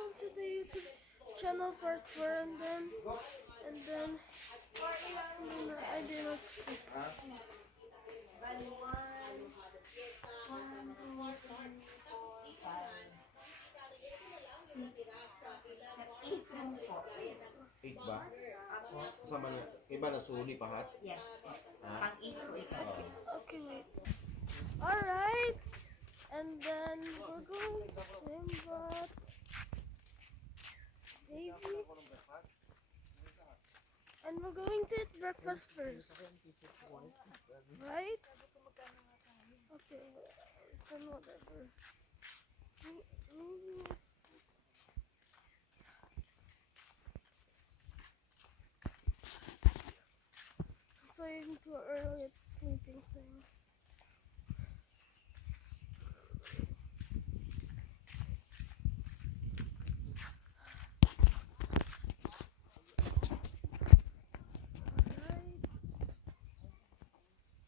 welcome to the YouTube channel part 4 and then I did not sleep. Bali, 1, 2, 3, 4, 5, 6, 8 rooms po. 8 ba? Kasama na, iba na suli pahat? Yes. Pag 8 po ito. Okay, wait. Alright, and then we're going to swim, but maybe, and we're going to eat breakfast first, right? Okay, then whatever. Maybe. So I'm too early at sleeping thing.